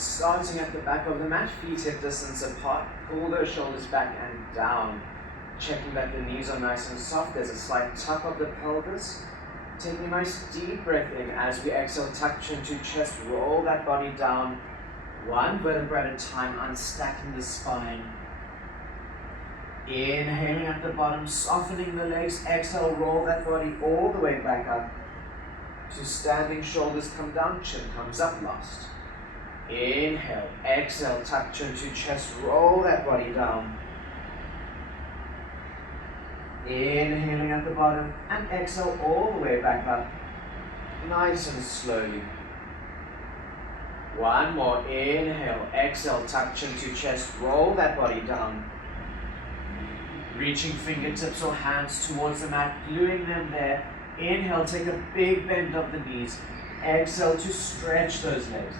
Starting at the back of the mat, feet hip distance apart, pull those shoulders back and down. Checking that the knees are nice and soft, there's a slight tuck of the pelvis. Taking a nice deep breath in as we exhale, tuck chin to chest, roll that body down. One vertebra at a time, unstacking the spine. Inhaling at the bottom, softening the legs, exhale, roll that body all the way back up. To standing, shoulders come down, chin comes up last. Inhale, exhale, tuck chin to chest, roll that body down. Inhaling at the bottom and exhale all the way back up, nice and slowly. One more, inhale, exhale, tuck chin to chest, roll that body down. Reaching fingertips or hands towards the mat, gluing them there. Inhale, take a big bend of the knees. Exhale to stretch those legs.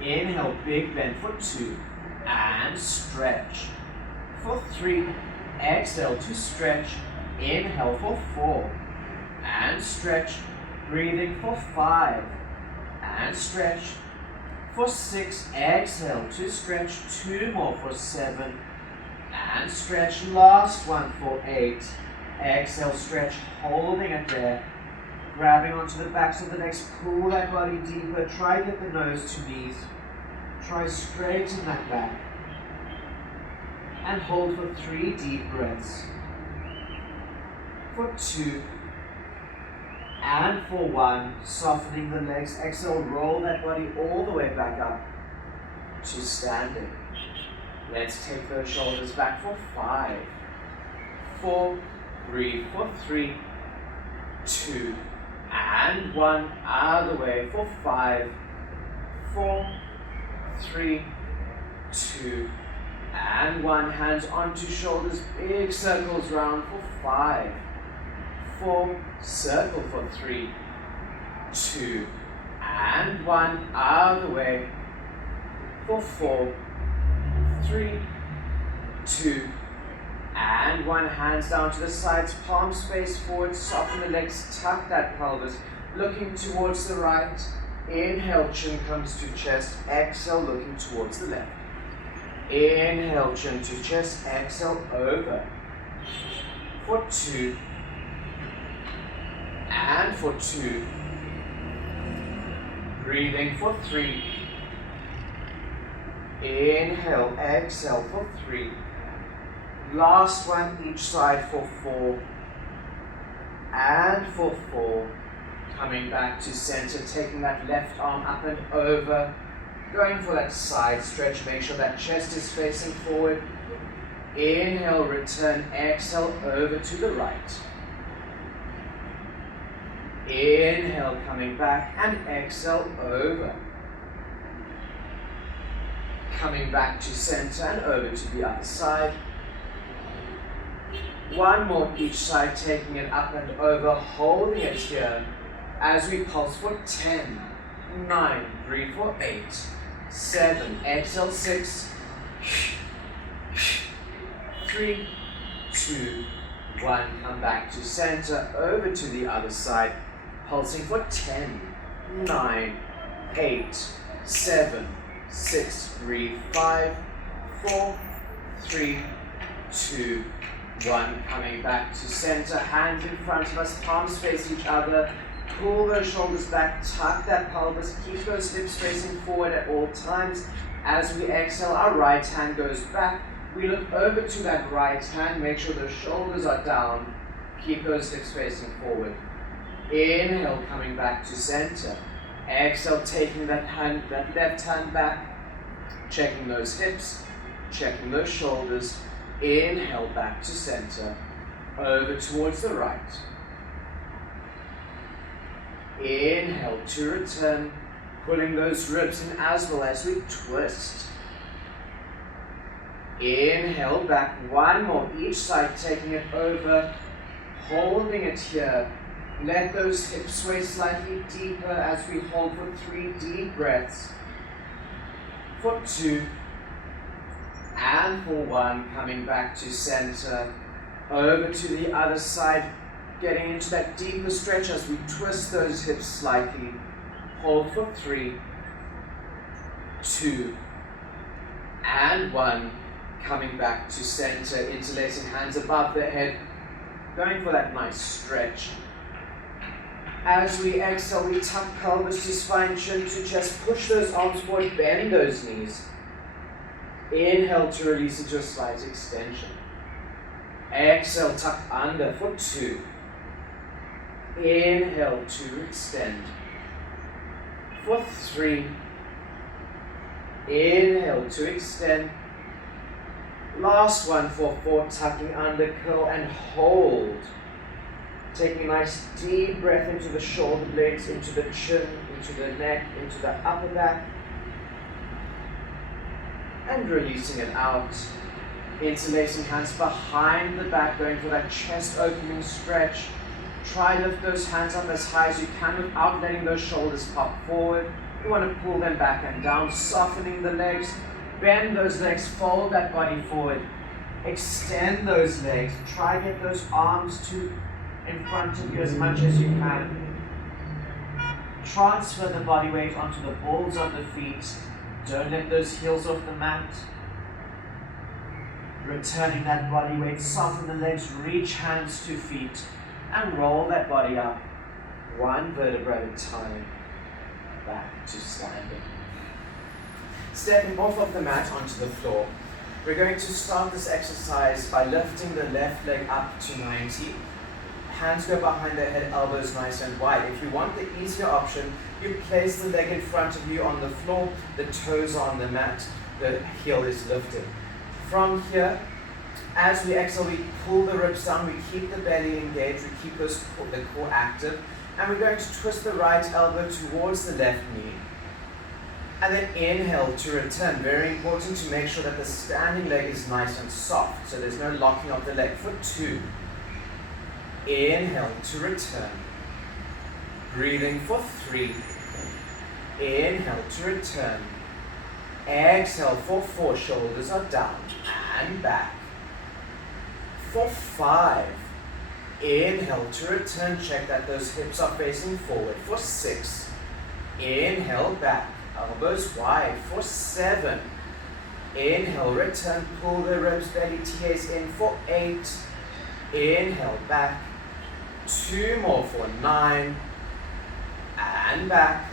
Inhale, big bend for 2 and stretch. For 3, exhale to stretch. Inhale for 4 and stretch. Breathing for 5 and stretch. For 6, exhale to stretch. 2 more for 7 and stretch. Last one for 8. Exhale, stretch, holding it there. Grabbing onto the backs of the legs, pull that body deeper. Try to get the nose to knees. Try straighten that back. And hold for 3 deep breaths. For 2. And for 1, softening the legs. Exhale, roll that body all the way back up to standing. Let's take those shoulders back for 5, 4, breathe for 3, 2, and 1, out of the way for 5, 4, 3, 2, and 1, hands onto shoulders, big circles round for 5, 4, circle for 3, 2, and 1, out of the way for 4, 3, 2, and 1, hands down to the sides, palms face forward, soften the legs, tuck that pelvis, looking towards the right. Inhale, chin comes to chest, exhale, looking towards the left. Inhale, chin to chest, exhale, over. For 2, and for 2. Breathing for 3. Inhale, exhale for 3. Last one, each side for 4. And for 4. Coming back to center, taking that left arm up and over. Going for that side stretch, make sure that chest is facing forward. Inhale, return, exhale, over to the right. Inhale, coming back, and exhale, over. Coming back to center and over to the other side. One more each side, taking it up and over, holding it here as we pulse for 10, 9, breathe for 8, 7, exhale 6, 3, 2, 1, come back to center, over to the other side, pulsing for 10, 9, 8, 7, 6, breathe 5, 4, 3, 2, 1, coming back to center, hands in front of us, palms face each other, pull those shoulders back, tuck that pelvis, keep those hips facing forward at all times. As we exhale, our right hand goes back, we look over to that right hand, make sure those shoulders are down, keep those hips facing forward. Inhale, coming back to center. Exhale, taking that left hand back, checking those hips, checking those shoulders. Inhale, back to center, over towards the right. Inhale to return, pulling those ribs in as well as we twist. Inhale back, one more each side, taking it over, holding it here. Let those hips sway slightly deeper as we hold for 3 deep breaths. For 2, and for 1, coming back to center, over to the other side, getting into that deeper stretch as we twist those hips slightly. Hold for 3, 2, and 1. Coming back to center, interlacing hands above the head, going for that nice stretch. As we exhale, we tuck pelvis to spine, chin to chest, push those arms forward, bend those knees. Inhale to release into a slight extension. Exhale, tuck under for 2. Inhale to extend. For 3. Inhale to extend. Last one for 4, tucking under, curl and hold. Taking a nice deep breath into the shoulder blades, into the chin, into the neck, into the upper back. And releasing it out. Interlacing hands behind the back, going for that chest opening stretch. Try lift those hands up as high as you can without letting those shoulders pop forward. You want to pull them back and down, softening the legs. Bend those legs, fold that body forward. Extend those legs. Try get those arms to in front of you as much as you can. Transfer the body weight onto the balls of the feet. Don't let those heels off the mat. Returning that body weight, soften the legs, reach hands to feet, and roll that body up, 1 vertebra at a time, back to standing. Stepping off of the mat onto the floor, we're going to start this exercise by lifting the left leg up to 90. Hands go behind the head, elbows nice and wide. If you want the easier option, you place the leg in front of you on the floor, the toes are on the mat, the heel is lifted. From here, as we exhale, we pull the ribs down, we keep the belly engaged, we keep the core active, and we're going to twist the right elbow towards the left knee. And then inhale to return. Very important to make sure that the standing leg is nice and soft, so there's no locking of the leg. For 2. Inhale to return. Breathing for 3. Inhale to return. Exhale for 4. Shoulders are down and back. For 5. Inhale to return. Check that those hips are facing forward. For 6. Inhale back. Elbows wide. For 7. Inhale, return, pull the ribs, belly, TAs in. For 8. Inhale, back. 2 more for 9. And back.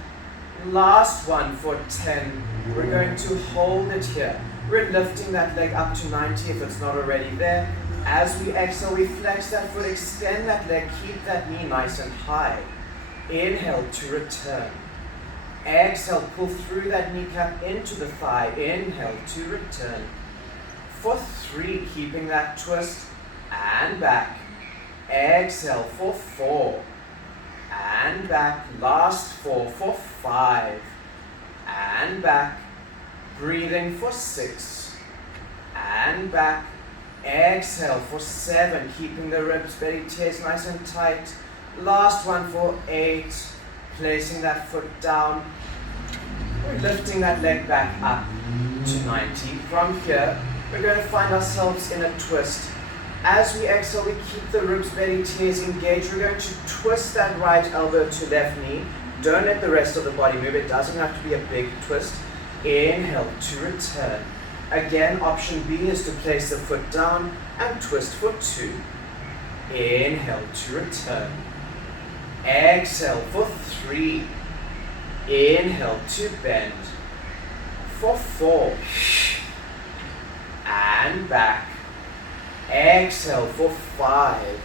Last one for 10. We're going to hold it here. We're lifting that leg up to 90 if it's not already there. As we exhale, we flex that foot, extend that leg, keep that knee nice and high. Inhale to return. Exhale, pull through that kneecap into the thigh. Inhale to return. For 3, keeping that twist and back. Exhale for 4 and back. Last 4 for 5 and back. Breathing for 6 and back. Exhale for 7, keeping the ribs, belly, TAs nice and tight. Last one for 8, placing that foot down. We're lifting that leg back up to 90. From here, we're going to find ourselves in a twist. As we exhale, we keep the ribs, belly, TAs engaged. We're going to twist that right elbow to left knee. Don't let the rest of the body move. It doesn't have to be a big twist. Inhale to return. Again, option B is to place the foot down and twist for 2. Inhale to return. Exhale for 3. Inhale to bend. For 4. And back. Exhale for 5.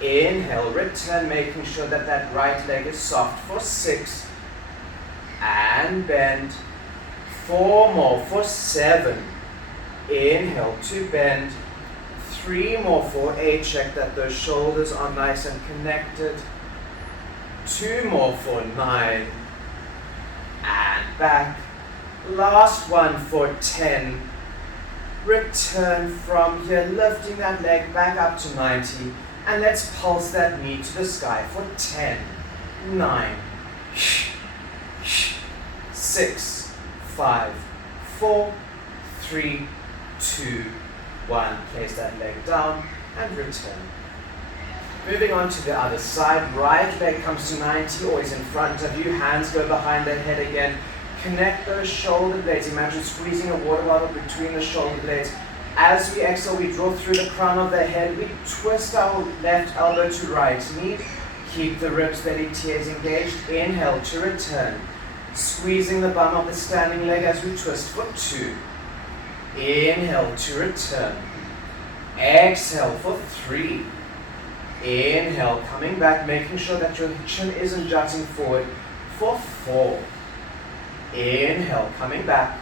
Inhale, return, making sure that that right leg is soft. For 6. And bend. 4 more for 7. Inhale to bend. 3 more for 8. Check that those shoulders are nice and connected. 2 more for 9. And back. Last one for 10. Return from here, lifting that leg back up to 90. And let's pulse that knee to the sky for 10, 9, 6, 5, 4, 3, 2, 1. Place that leg down and return. Moving on to the other side, right leg comes to 90, always in front of you. Hands go behind the head again. Connect those shoulder blades. Imagine squeezing a water bottle between the shoulder blades. As we exhale, we draw through the crown of the head. We twist our left elbow to right knee. Keep the ribs, belly, tears engaged. Inhale to return. Squeezing the bum of the standing leg as we twist for 2. Inhale to return. Exhale for 3. Inhale, coming back, making sure that your chin isn't jutting forward for 4. Inhale, coming back.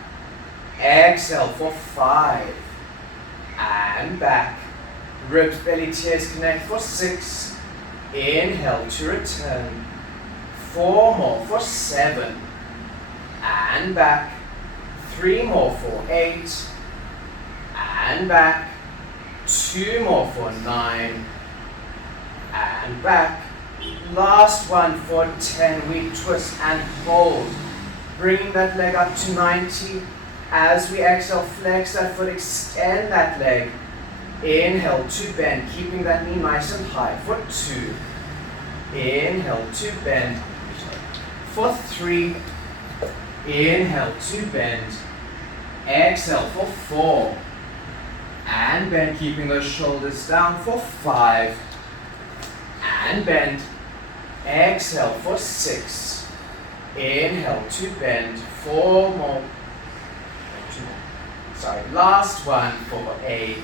Exhale for 5. And back. Ribs, belly, tears connect for 6. Inhale to return. 4 more for 7. And back. 3 more for 8. And back. 2 more for 9. And back. Last one for 10. We twist and hold. Bringing that leg up to 90. As we exhale, flex that foot, extend that leg. Inhale to bend, keeping that knee nice and high for 2. Inhale to bend. For 3. Inhale to bend. Exhale for 4. And bend, keeping those shoulders down for 5. And bend. Exhale for 6. Inhale to bend. 4 more. Last one for 8.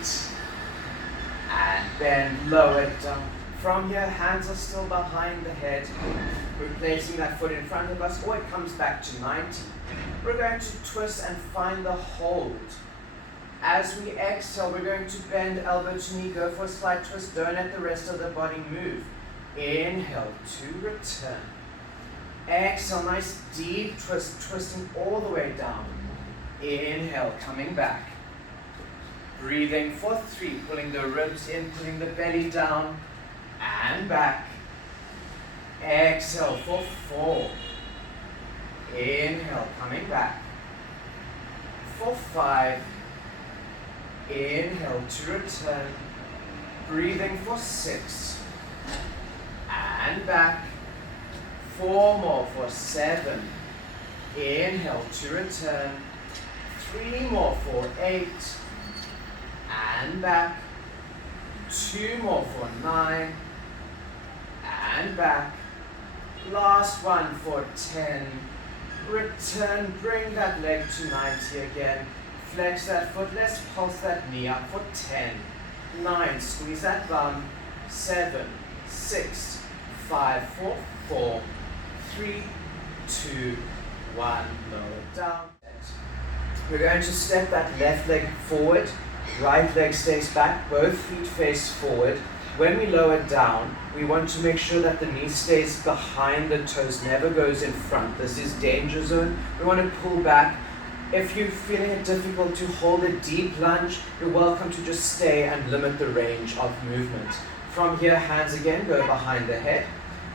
And bend, lower it down. From here, hands are still behind the head. We're placing that foot in front of us, or it comes back to 90. We're going to twist and find the hold. As we exhale, we're going to bend elbow to knee, go for a slight twist. Don't let the rest of the body move. Inhale to return. Exhale, nice deep twist, twisting all the way down. Inhale, coming back. Breathing for 3, pulling the ribs in, pulling the belly down, and back. Exhale for 4. Inhale, coming back. For 5. Inhale to return. Breathing for 6. And back. 4 more for 7. Inhale to return. 3 more for 8. And back. 2 more for 9. And back. Last one for 10. Return, bring that leg to 90 again. Flex that foot, let's pulse that knee up for 10. 9, squeeze that bum. 7, 6, 5, 4, 3, 2, 1. Lower down. We're going to step that left leg forward. Right leg stays back, both feet face forward. When we lower down, we want to make sure that the knee stays behind the toes, never goes in front. This is danger zone. We want to pull back. If you're feeling it difficult to hold a deep lunge, you're welcome to just stay and limit the range of movement. From here, hands again go behind the head.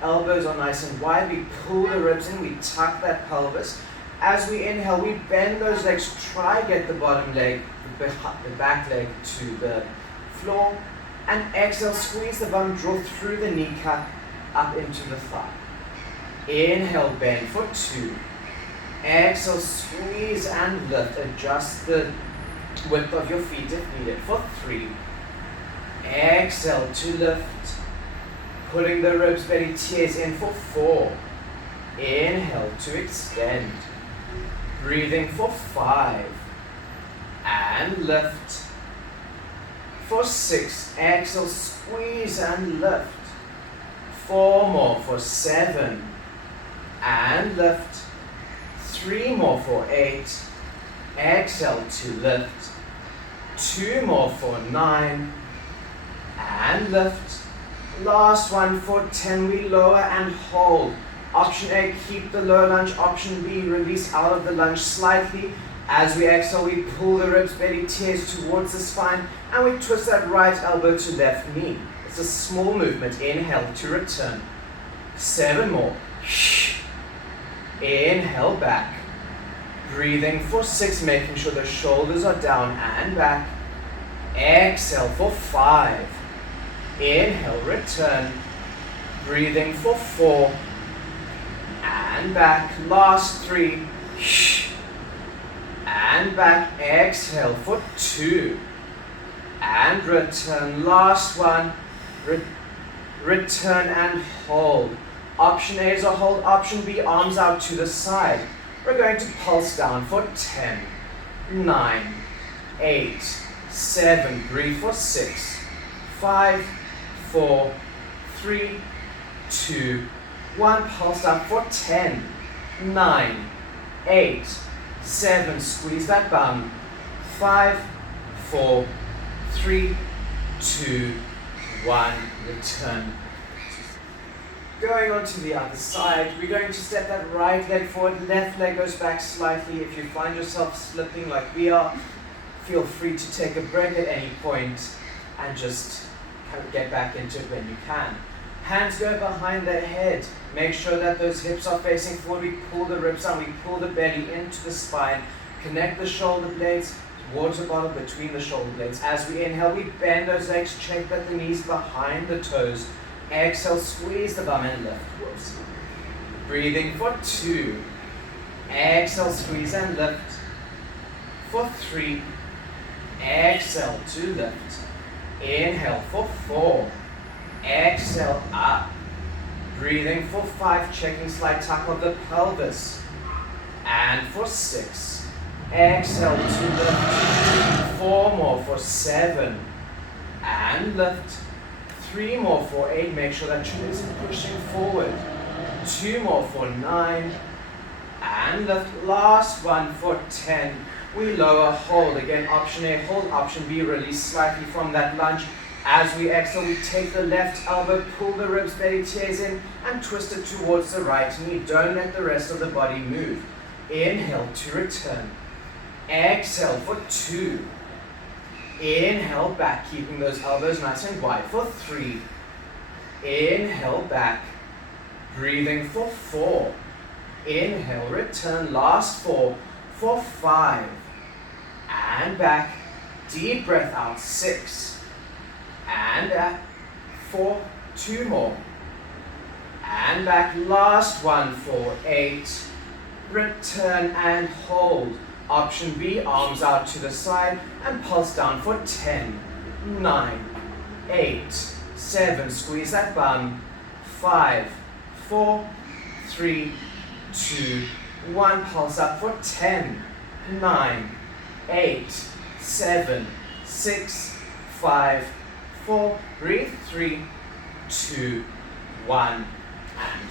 Elbows are nice and wide. We pull the ribs in, we tuck that pelvis. As we inhale, we bend those legs, try get the bottom leg, the back leg to the floor. And exhale, squeeze the bum, draw through the kneecap up into the thigh. Inhale, bend for 2. Exhale, squeeze and lift. Adjust the width of your feet if needed for 3. Exhale to lift. Pulling the ribs, belly, tears in for 4. Inhale to extend. Breathing for 5. And lift. For 6, exhale, squeeze and lift. 4 more for 7. And lift. 3 more for 8. Exhale to lift. 2 more for 9. And lift. Last one for 10. We lower and hold. Option A, keep the low lunge. Option B, release out of the lunge slightly. As we exhale, we pull the ribs, belly, tears towards the spine, and we twist that right elbow to left knee. It's a small movement. Inhale to return. 7 more. Inhale back. Breathing for 6, making sure the shoulders are down and back. Exhale for 5. Inhale, return. Breathing for 4. And back. Last 3. and back. Exhale for 2. And return. Last one. Return and hold. Option A is a hold. Option B, arms out to the side. We're going to pulse down for 10, 9, 8, 7. Breathe for 6, 5, 4, 3, 2, 1. Pulse up for 10, 9, 8, 7. Squeeze that bum. 5, 4, 3, 2, 1. Return. Going on to the other side, we're going to step that right leg forward, left leg goes back slightly. If you find yourself slipping like we are, feel free to take a break at any point and just kind of get back into it when you can. Hands go behind the head. Make sure that those hips are facing forward. We pull the ribs out, we pull the belly into the spine. Connect the shoulder blades, water bottle between the shoulder blades. As we inhale, we bend those legs, check that the knees behind the toes. Exhale, squeeze the bum and lift. Whoops. Breathing for 2. Exhale, squeeze and lift. For 3. Exhale to lift. Inhale for 4. Exhale up. Breathing for 5. Checking slight tuck of the pelvis. And for 6. Exhale to lift. 4 more for 7. And lift. 3 more for 8. Make sure that chin isn't pushing forward. 2 more for 9. And lift. Last one for 10. We lower, hold. Again, option A, hold. Option B, release slightly from that lunge. As we exhale, we take the left elbow, pull the ribs, belly tears in, and twist it towards the right knee. Don't let the rest of the body move. Inhale to return. Exhale for 2. Inhale back, keeping those elbows nice and wide for 3. Inhale back. Breathing for 4. Inhale, return. Last 4 for 5. And back. Deep breath out. 6. And back. 4. 2 more. And back. Last one for 8. Return and hold. Option B, arms out to the side and pulse down for 10, 9, 8, 7. Squeeze that bum. 5, 4, 3, 2, 1. Pulse up for 10, 9, 8, 7, 6, 5, 4. Breathe. 3, 2, 1. And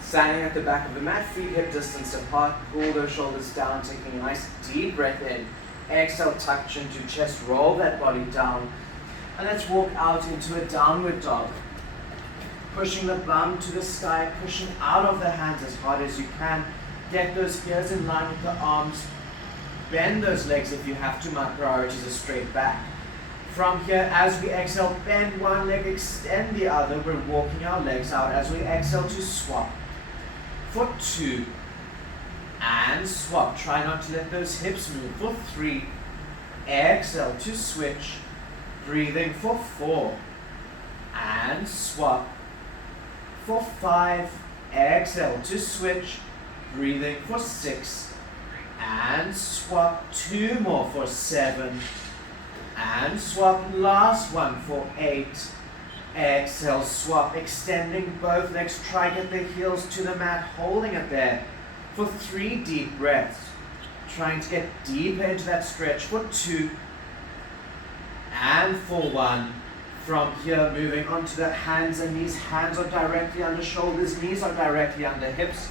standing at the back of the mat, feet hip distance apart, pull those shoulders down, taking a nice deep breath in. Exhale, tuck chin to chest, roll that body down. And let's walk out into a downward dog. Pushing the bum to the sky, pushing out of the hands as hard as you can. Get those ears in line with the arms. Bend those legs if you have to. My priority is a straight back. From here, as we exhale, bend one leg, extend the other. We're walking our legs out as we exhale to swap. For 2, and swap. Try not to let those hips move. For 3, exhale to switch. Breathing for 4, and swap. For 5, exhale to switch. Breathing for 6, and swap. 2 more for 7, and swap. Last one for 8. Exhale, swap, extending both legs. Try get the heels to the mat, holding it there for 3 deep breaths. Trying to get deeper into that stretch for 2 and for 1. From here, moving onto the hands and knees. Hands are directly under shoulders, knees are directly under hips.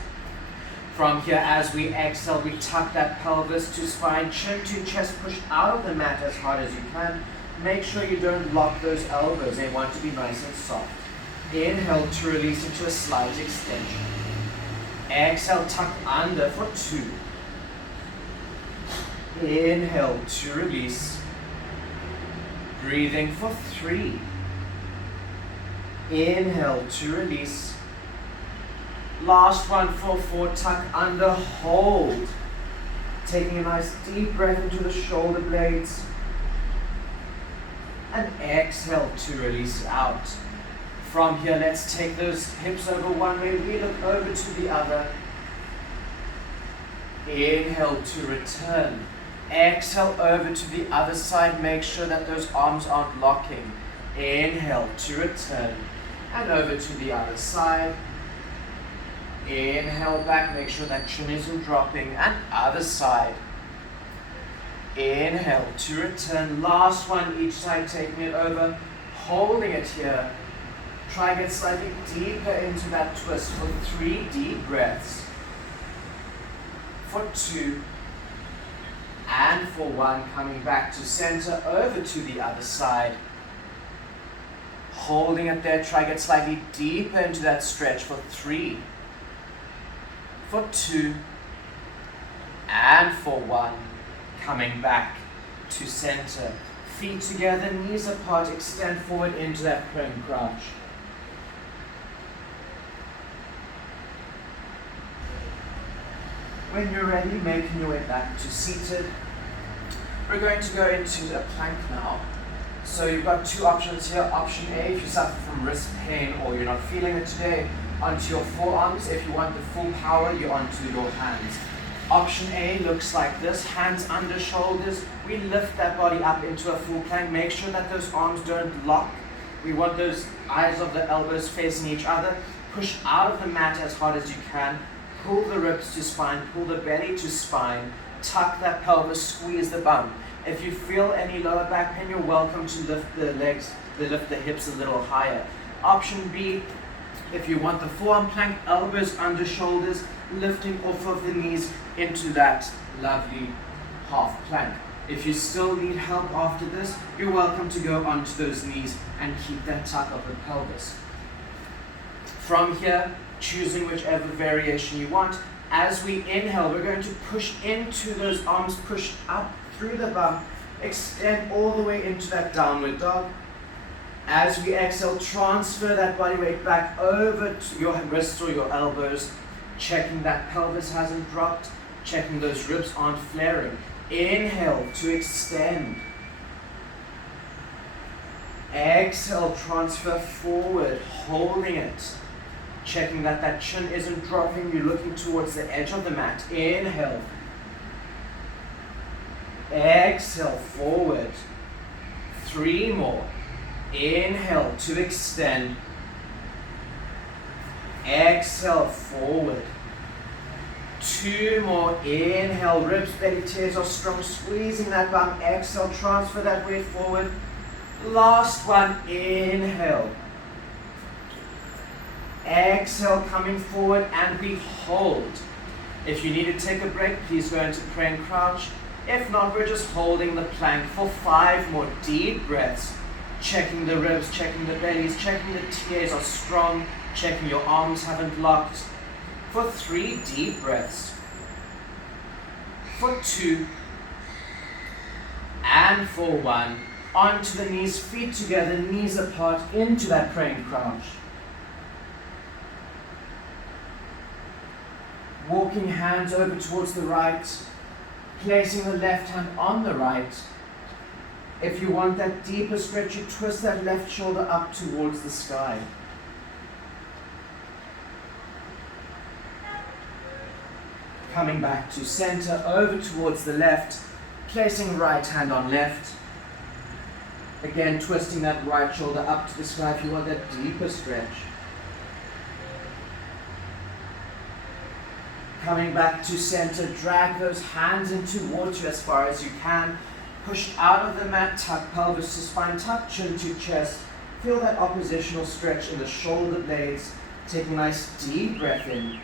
From here, as we exhale, we tuck that pelvis to spine, chin to chest, push out of the mat as hard as you can. Make sure you don't lock those elbows. They want to be nice and soft. Inhale to release into a slight extension. Exhale, tuck under for 2. Inhale to release. Breathing for 3. Inhale to release. Last one for 4. Tuck under, hold. Taking a nice deep breath into the shoulder blades. And exhale to release out. From here, let's take those hips over one way. We look over to the other. Inhale to return. Exhale over to the other side. Make sure that those arms aren't locking. Inhale to return. And over to the other side. Inhale back. Make sure that chin isn't dropping. And other side. Inhale to return. Last one, each side, taking it over. Holding it here. Try and get slightly deeper into that twist for 3 deep breaths. For 2. And for 1, coming back to center, over to the other side. Holding it there, try and get slightly deeper into that stretch for 3. For 2. And for 1, coming back to center. Feet together, knees apart, extend forward into that prone crouch. When you're ready, making your way back to seated. We're going to go into a plank now. So you've got 2 options here. Option A, if you suffer from wrist pain or you're not feeling it today, onto your forearms. If you want the full power, you're onto your hands. Option A looks like this, hands under shoulders. We lift that body up into a full plank. Make sure that those arms don't lock. We want those eyes of the elbows facing each other. Push out of the mat as hard as you can. Pull the ribs to spine, pull the belly to spine, tuck that pelvis, squeeze the bum. If you feel any lower back pain, you're welcome to lift the legs, lift the hips a little higher. Option B, if you want the forearm plank, elbows under shoulders, lifting off of the knees into that lovely half plank. If you still need help after this, you're welcome to go onto those knees and keep that tuck of the pelvis. From here, choosing whichever variation you want. As we inhale, we're going to push into those arms, push up through the bum, extend all the way into that downward dog. As we exhale, transfer that body weight back over to your wrists or your elbows, checking that pelvis hasn't dropped, checking those ribs aren't flaring. Inhale to extend. Exhale, transfer forward, holding it. Checking that that chin isn't dropping, you're looking towards the edge of the mat. Inhale. Exhale, forward. 3 more. Inhale to extend. Exhale, forward. 2 more. Inhale, ribs, belly, tears are strong, squeezing that bum. Exhale, transfer that weight forward. Last one. Inhale. Exhale, coming forward, and we hold. If you need to take a break, please go into praying crouch. If not, we're just holding the plank for 5 more deep breaths. Checking the ribs, checking the bellies, checking the TAs are strong, checking your arms haven't locked. For 3 deep breaths. For 2. And for 1. Onto the knees, feet together, knees apart, into that praying crouch. Walking hands over towards the right, placing the left hand on the right. If you want that deeper stretch, you twist that left shoulder up towards the sky. Coming back to center, over towards the left, placing right hand on left. Again, twisting that right shoulder up to the sky if you want that deeper stretch. Coming back to center, drag those hands into water as far as you can. Push out of the mat, tuck pelvis to spine, tuck chin to chest. Feel that oppositional stretch in the shoulder blades. Take a nice deep breath in.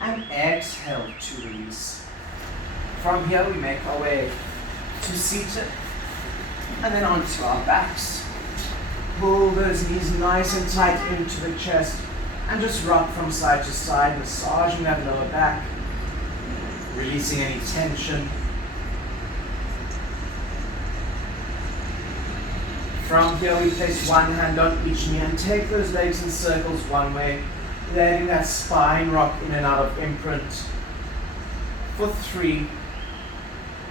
And exhale to release. From here we make our way to seated and then onto our backs. Pull those knees nice and tight into the chest. And just rock from side to side, massaging that lower back, releasing any tension. From here we place one hand on each knee and take those legs in circles one way, letting that spine rock in and out of imprint. For 3,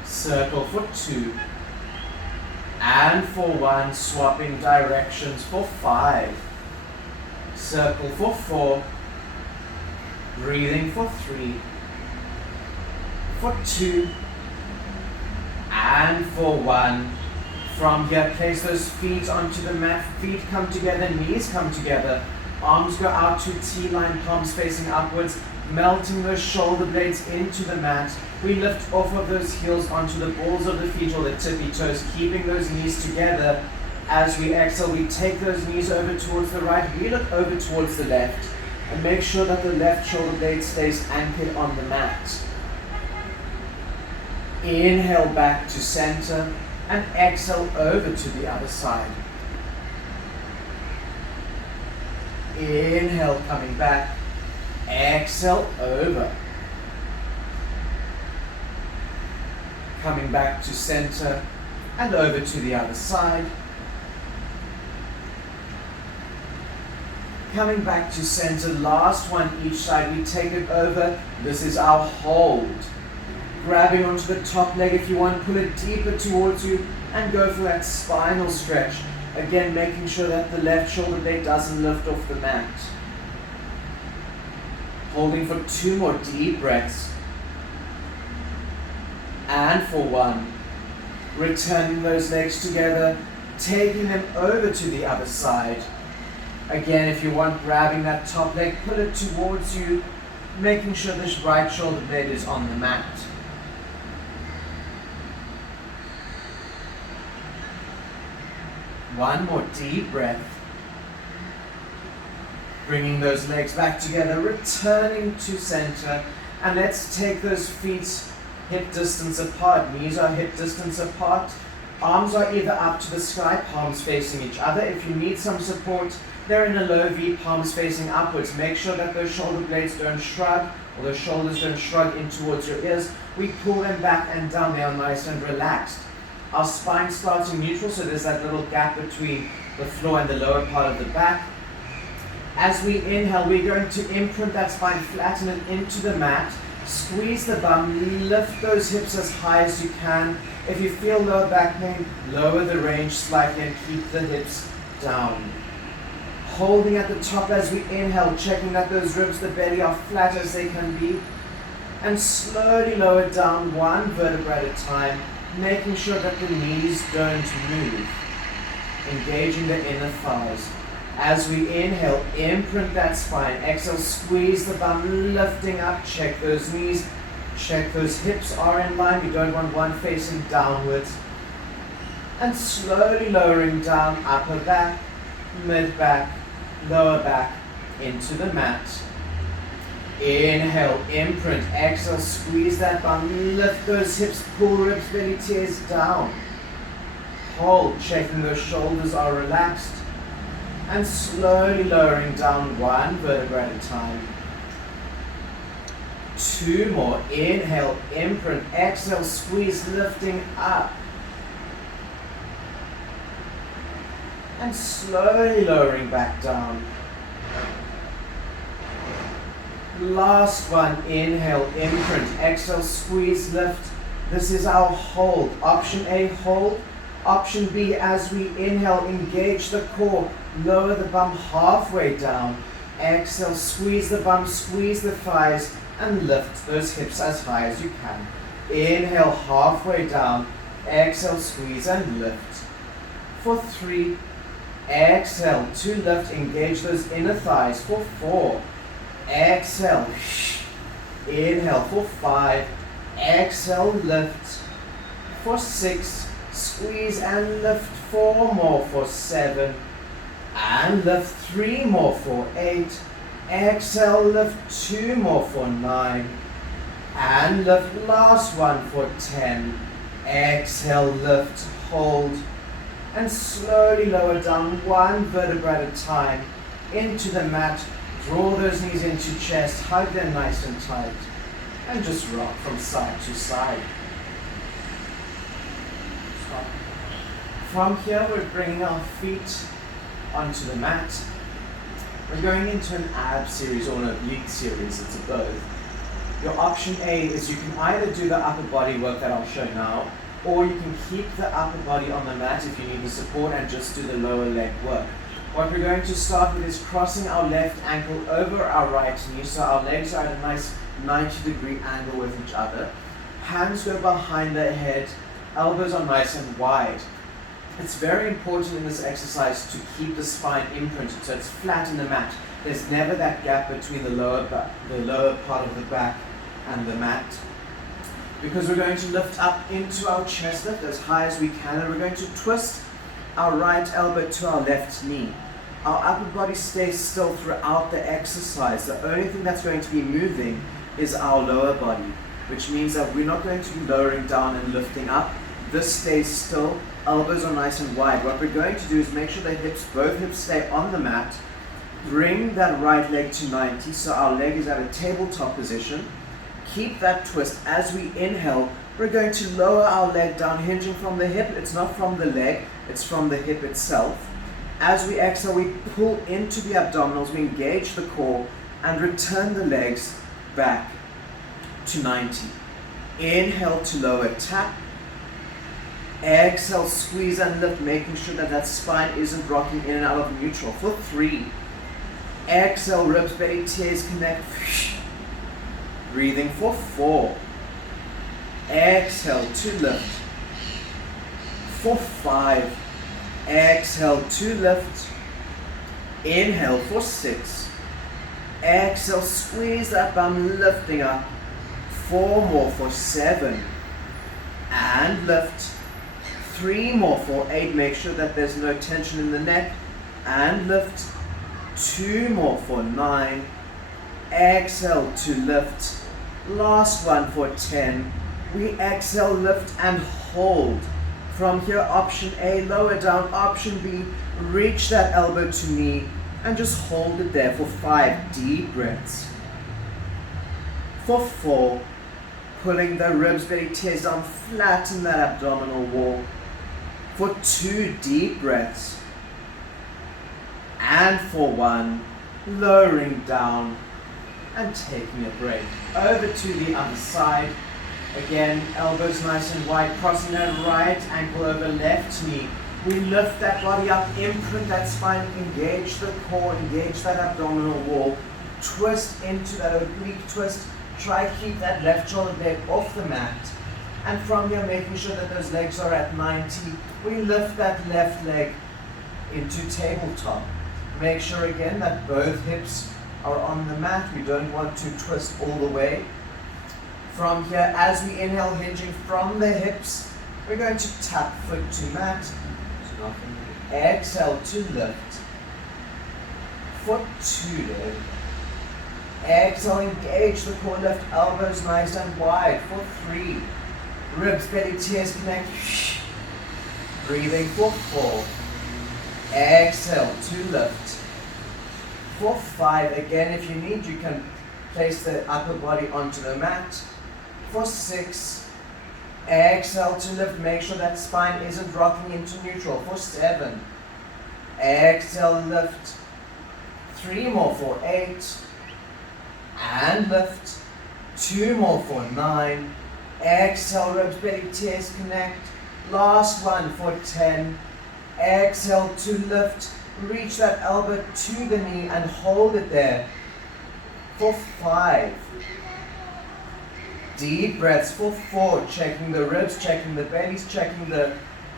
circle for 2, and for 1, swapping directions for 5. Circle for 4, breathing for 3, for 2, and for 1. From here, place those feet onto the mat. Feet come together, knees come together. Arms go out to T-line, palms facing upwards, melting those shoulder blades into the mat. We lift off of those heels onto the balls of the feet or the tippy toes, keeping those knees together. As we exhale, we take those knees over towards the right. We look over towards the left and make sure that the left shoulder blade stays anchored on the mat. Inhale back to center and exhale over to the other side. Inhale, coming back. Exhale, over. Coming back to center and over to the other side. Coming back to center, last one each side. We take it over. This is our hold. Grabbing onto the top leg if you want, pull it deeper towards you and go for that spinal stretch. Again, making sure that the left shoulder blade doesn't lift off the mat. Holding for 2 more deep breaths. And for 1. Returning those legs together, taking them over to the other side. Again, if you want, grabbing that top leg, pull it towards you, making sure this right shoulder blade is on the mat. One more deep breath. Bringing those legs back together, returning to center. And let's take those feet hip distance apart. Knees are hip distance apart. Arms are either up to the sky, palms facing each other. If you need some support, they're in a low V, palms facing upwards. Make sure that those shoulder blades don't shrug, or the shoulders don't shrug in towards your ears. We pull them back and down. They are nice and relaxed. Our spine starts in neutral, so there's that little gap between the floor and the lower part of the back. As we inhale, we're going to imprint that spine, flatten it into the mat. Squeeze the bum, lift those hips as high as you can. If you feel lower back pain, lower the range slightly and keep the hips down. Holding at the top as we inhale, checking that those ribs, the belly are flat as they can be. And slowly lower down 1 vertebra at a time, making sure that the knees don't move. Engaging the inner thighs. As we inhale, imprint that spine. Exhale, squeeze the bum, lifting up. Check those knees. Check those hips are in line. You don't want one facing downwards. And slowly lowering down, upper back, mid back, lower back, into the mat. Inhale, imprint. Exhale, squeeze that bum, lift those hips, pull ribs, belly tears down. Hold, checking those shoulders are relaxed. And slowly lowering down 1 vertebra at a time. 2 more. Inhale, imprint. Exhale, squeeze, lifting up. And slowly lowering back down. Last one. Inhale, imprint. Exhale, squeeze, lift. This is our hold. Option A, hold. Option B, as we inhale, engage the core. Lower the bum halfway down. Exhale, squeeze the bum, squeeze the thighs, and lift those hips as high as you can. Inhale, halfway down. Exhale, squeeze and lift. For 3, exhale to lift, engage those inner thighs. For 4, exhale, inhale. For 5, exhale, lift. For 6, squeeze and lift. 4 more. For 7, and lift. 3 more. For 8, exhale, lift. 2 more. For 9, and lift. Last one. For 10, exhale, lift, hold, and slowly lower down 1 vertebra at a time into the mat. Draw those knees into chest, hug them nice and tight, and just rock from side to side. Stop. From here, we're bringing our feet onto the mat. We're going into an ab series or an oblique series. It's a both. Your option A is you can either do the upper body work that I'll show now, or you can keep the upper body on the mat if you need the support and just do the lower leg work. What we're going to start with is crossing our left ankle over our right knee, so our legs are at a nice 90-degree angle with each other. Hands go behind the head, elbows are nice and wide. It's very important in this exercise to keep the spine imprinted, so it's flat in the mat. There's never that gap between the lower part of the back and the mat. Because we're going to lift up into our chest lift as high as we can, and we're going to twist our right elbow to our left knee. Our upper body stays still throughout the exercise. The only thing that's going to be moving is our lower body, which means that we're not going to be lowering down and lifting up. This stays still, elbows are nice and wide. What we're going to do is make sure both hips stay on the mat. Bring that right leg to 90, so our leg is at a tabletop position. Keep that twist. As we inhale, we're going to lower our leg down, hinging from the hip. It's not from the leg, it's from the hip itself. As we exhale, we pull into the abdominals, we engage the core, and return the legs back to 90. Inhale to lower, tap. Exhale, squeeze and lift, making sure that that spine isn't rocking in and out of neutral. For 3. Exhale, ribs, belly, tears connect. Breathing for 4. Exhale to lift. For 5. Exhale to lift. Inhale for 6. Exhale, squeeze that bum, lifting up. 4 more for 7. And lift. 3 more for 8. Make sure that there's no tension in the neck. And lift. 2 more for 9. Exhale to lift. Last one for 10. We exhale, lift and hold. From here, option A, lower down. Option B, reach that elbow to knee and just hold it there for 5 deep breaths. For 4, pulling the ribs, belly, tears down, flatten that abdominal wall. For 2 deep breaths. And for 1, lowering down and taking a break. Over to the other side. Again, elbows nice and wide, crossing that right ankle over left knee. We lift that body up, imprint that spine, engage the core, engage that abdominal wall. Twist into that oblique twist. Try to keep that left shoulder blade off the mat. And from here, making sure that those legs are at 90. We lift that left leg into tabletop. Make sure again that both hips are on the mat. We don't want to twist all the way. From here, as we inhale, hinging from the hips, we're going to tap foot to mat. Exhale to lift. Foot to lift. Exhale, engage the core, lift elbows nice and wide. For 3. Ribs, belly, tears connect. Breathing for 4. Exhale to lift. For 5, again if you need, you can place the upper body onto the mat. For 6, exhale to lift, make sure that spine isn't rocking into neutral. For 7, exhale, lift. 3 more for 8, and lift. 2 more for 9, exhale, ribs, belly, tears connect. Last one for 10, exhale to lift. Reach that elbow to the knee and hold it there. For 5. Deep breaths. For 4. Checking the ribs, checking the bellies, checking the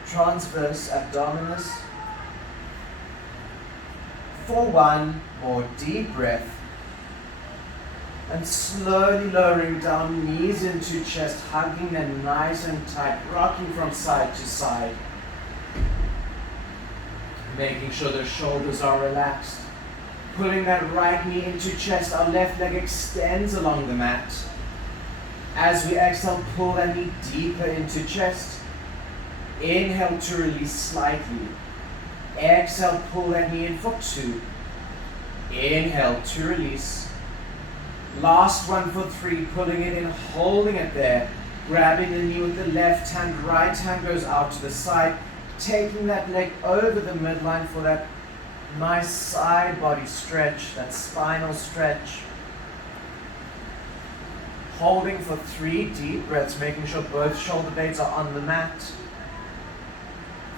transverse abdominis. For 1 more deep breath. And slowly lowering down, knees into chest, hugging them nice and tight, rocking from side to side. Making sure the shoulders are relaxed. Pulling that right knee into chest, our left leg extends along the mat. As we exhale, pull that knee deeper into chest. Inhale to release slightly. Exhale, pull that knee in for 2. Inhale to release. Last one for 3, pulling it in, holding it there. Grabbing the knee with the left hand, right hand goes out to the side. Taking that leg over the midline for that nice side body stretch, that spinal stretch. Holding for 3 deep breaths, making sure both shoulder blades are on the mat.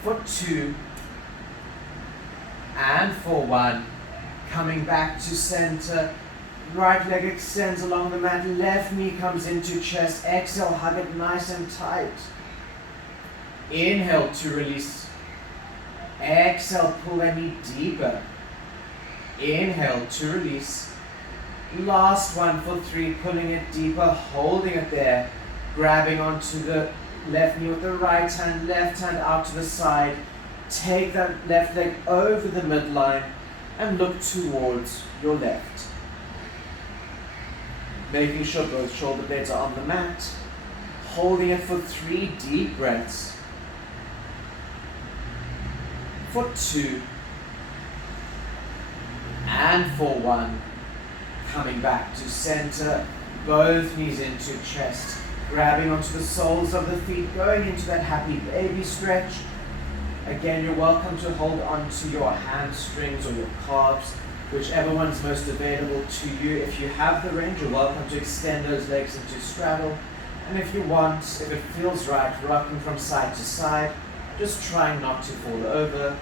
For 2. And for 1. Coming back to center. Right leg extends along the mat, left knee comes into chest. Exhale, hug it nice and tight. Inhale to release. Exhale, pull that knee deeper. Inhale to release. Last one for 3, pulling it deeper, holding it there. Grabbing onto the left knee with the right hand, left hand out to the side. Take that left leg over the midline and look towards your left. Making sure both shoulder blades are on the mat. Holding it for 3 deep breaths. For 2. And for 1. Coming back to center. Both knees into chest. Grabbing onto the soles of the feet. Going into that happy baby stretch. Again, you're welcome to hold on to your hamstrings or your calves, whichever one's most available to you. If you have the range, you're welcome to extend those legs into straddle. And if you want, if it feels right, rocking from side to side, just trying not to fall over.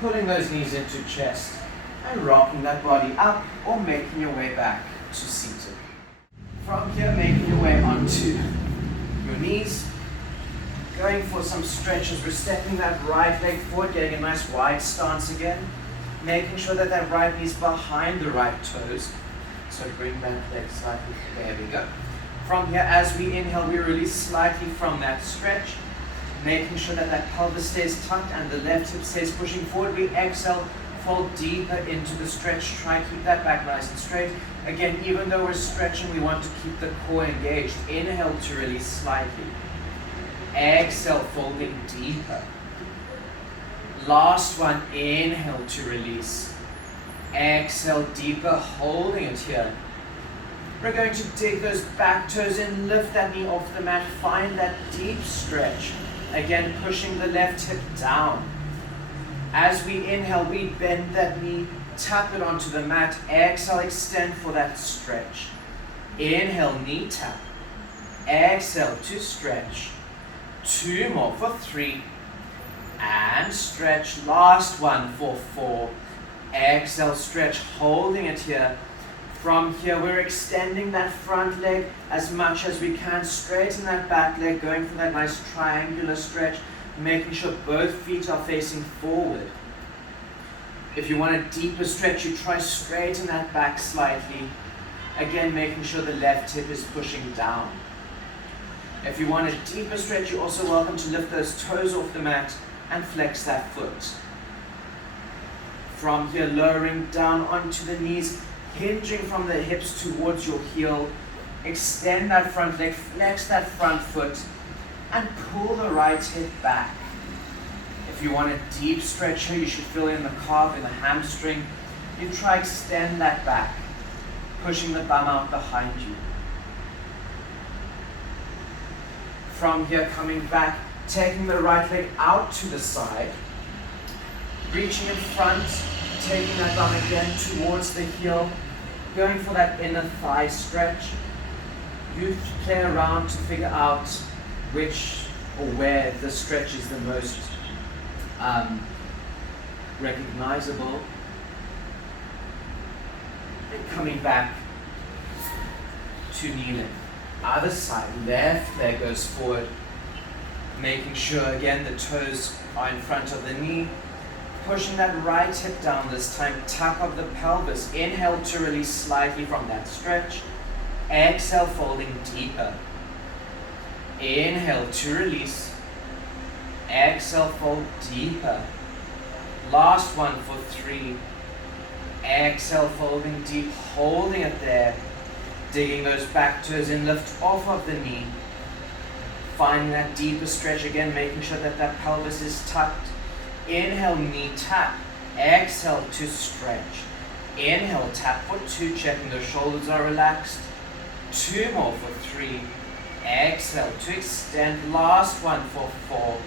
Pulling those knees into chest and rocking that body up or making your way back to seated. From here, making your way onto your knees. Going for some stretches. We're stepping that right leg forward, getting a nice wide stance again. Making sure that that right knee is behind the right toes. So bring that leg slightly, there we go. From here, as we inhale, we release slightly from that stretch. Making sure that that pelvis stays tucked and the left hip stays pushing forward. We exhale, fold deeper into the stretch. Try and keep that back nice and straight. Again, even though we're stretching, we want to keep the core engaged. Inhale to release slightly. Exhale, folding deeper. Last one, inhale to release. Exhale, deeper, holding it here. We're going to dig those back toes in, lift that knee off the mat, find that deep stretch. Again, pushing the left hip down. As we inhale, we bend that knee, tap it onto the mat. Exhale, extend for that stretch. Inhale, knee tap. Exhale to stretch. 2 more for 3. And stretch. Last one for 4. Exhale, stretch, holding it here. From here, we're extending that front leg as much as we can. Straighten that back leg, going for that nice triangular stretch. Making sure both feet are facing forward. If you want a deeper stretch, you try straighten that back slightly. Again, making sure the left hip is pushing down. If you want a deeper stretch, you're also welcome to lift those toes off the mat and flex that foot. From here, lowering down onto the knees, hinging from the hips towards your heel. Extend that front leg, flex that front foot, and pull the right hip back. If you want a deep stretch here, you should feel in the calf, in the hamstring. You try extend that back, pushing the bum out behind you. From here, coming back, taking the right leg out to the side, reaching in front, taking that bum again towards the heel, going for that inner thigh stretch. You play around to figure out which or where the stretch is the most recognizable. And coming back to kneeling. Other side, left leg goes forward. Making sure again the toes are in front of the knee. Pushing that right hip down this time, tuck of the pelvis. Inhale to release slightly from that stretch. Exhale, folding deeper. Inhale to release. Exhale, fold deeper. Last one for 3. Exhale, folding deep, holding it there. Digging those back toes in, lift off of the knee. Finding that deeper stretch again, making sure that that pelvis is tucked. Inhale, knee tap. Exhale to stretch. Inhale, tap for 2, checking the shoulders are relaxed. 2 more for 3. Exhale to extend. Last one for 4.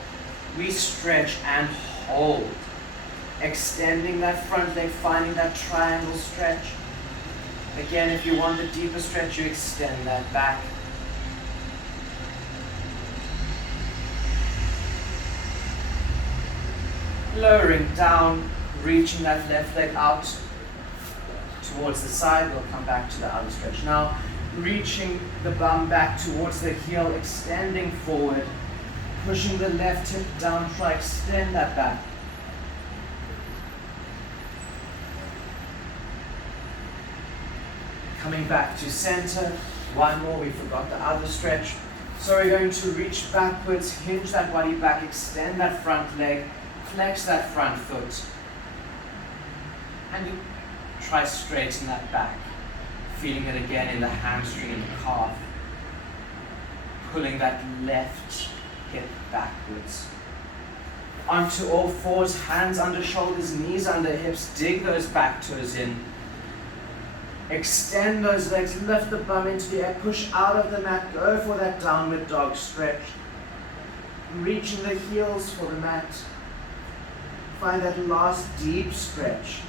We stretch and hold. Extending that front leg, finding that triangle stretch. Again, if you want the deeper stretch, you extend that back. Lowering down, reaching that left leg out towards the side. We'll come back to the other stretch now. Reaching the bum back towards the heel, extending forward, pushing the left hip down, try extend that back. Coming back to center, one more, we forgot the other stretch. So we're going to reach backwards, hinge that body back, extend that front leg, flex that front foot, and you try straighten that back. Feeling it again in the hamstring and calf. Pulling that left hip backwards. Onto all fours, hands under shoulders, knees under hips, dig those back toes in. Extend those legs, lift the bum into the air, push out of the mat, go for that downward dog stretch. Reaching the heels for the mat. Find that last deep stretch.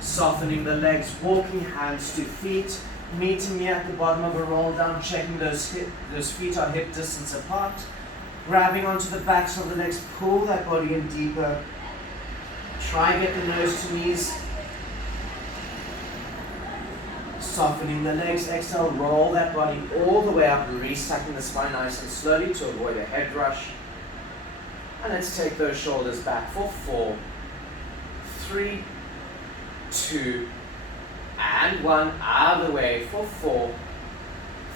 Softening the legs, walking hands to feet, meeting me at the bottom of a roll down, checking those feet are hip distance apart. Grabbing onto the backs of the legs, pull that body in deeper. Try and get the nose to knees. Softening the legs, exhale, roll that body all the way up, restacking the spine nice and slowly to avoid a head rush. And let's take those shoulders back for 4, 3, 2, and 1. Out of the way for 4,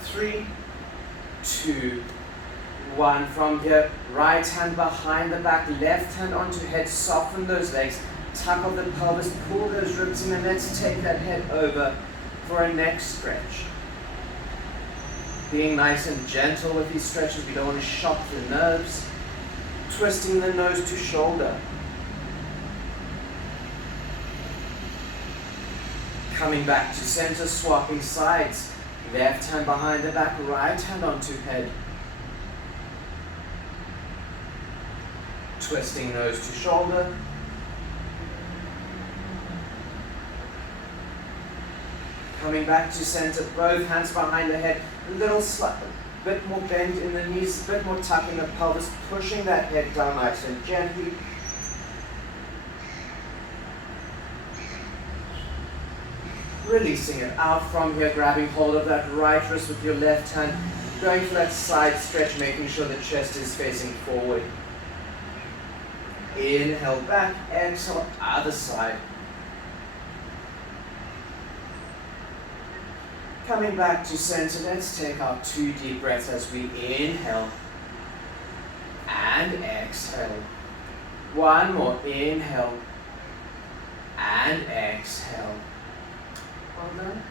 3, 2, 1. From here, right hand behind the back, left hand onto head, soften those legs, tuck off the pelvis, pull those ribs in, and let's take that head over for a neck stretch. Being nice and gentle with these stretches, we don't want to shock the nerves. Twisting the nose to shoulder. Coming back to center, swapping sides. Left hand behind the back, right hand onto head. Twisting nose to shoulder. Coming back to center, both hands behind the head, a little bit more bend in the knees, a bit more tuck in the pelvis, pushing that head down nice and gently. Releasing it out from here, grabbing hold of that right wrist with your left hand, going for that side stretch, making sure the chest is facing forward. Inhale back, exhale, other side. Coming back to center, let's take our 2 deep breaths as we inhale and exhale. One more, inhale and exhale. Well done.